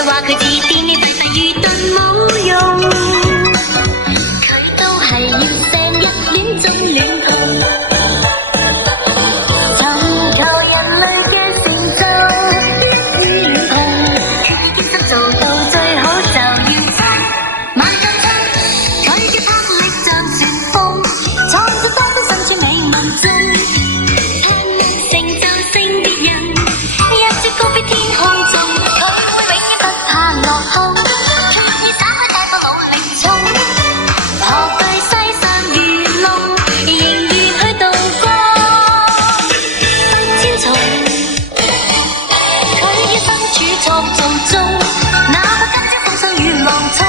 再話佢自電你廢廢愚鈍冇用，佢都係要成日戀中戀痛，尋求人類嘅成就，於戀痛，佢已經想做到最好就要衝，猛咁衝，佢嘅魄力像旋風，創造多番身處美夢中，盼望成就勝別人，一隻高飛天空中。創造中，哪怕今朝風霜與浪衝。